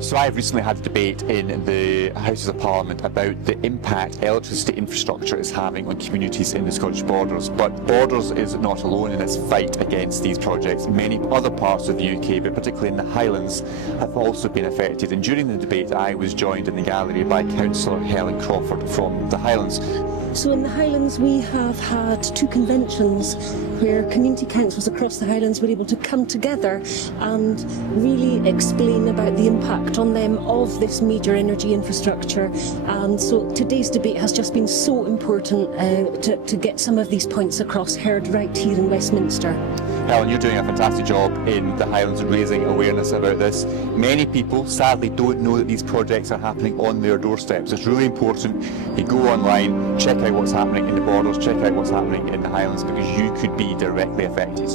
So I've recently had a debate in the Houses of Parliament about the impact electricity infrastructure is having on communities in the Scottish Borders. But Borders is not alone in its fight against these projects. Many other parts of the UK, but particularly in the Highlands, have also been affected. And during the debate, I was joined in the gallery by Councillor Helen Crawford from the Highlands. So in the Highlands we have had 2 conventions where community councils across the Highlands were able to come together and really explain about the impact on them of this major energy infrastructure. And so today's debate has just been so important to get some of these points across, heard right here in Westminster. Helen, you're doing a fantastic job in the Highlands raising awareness about this. Many people sadly don't know that these projects are happening on their doorsteps. It's really important you go online, check out what's happening in the Borders, check out what's happening in the Highlands, because you could be directly affected.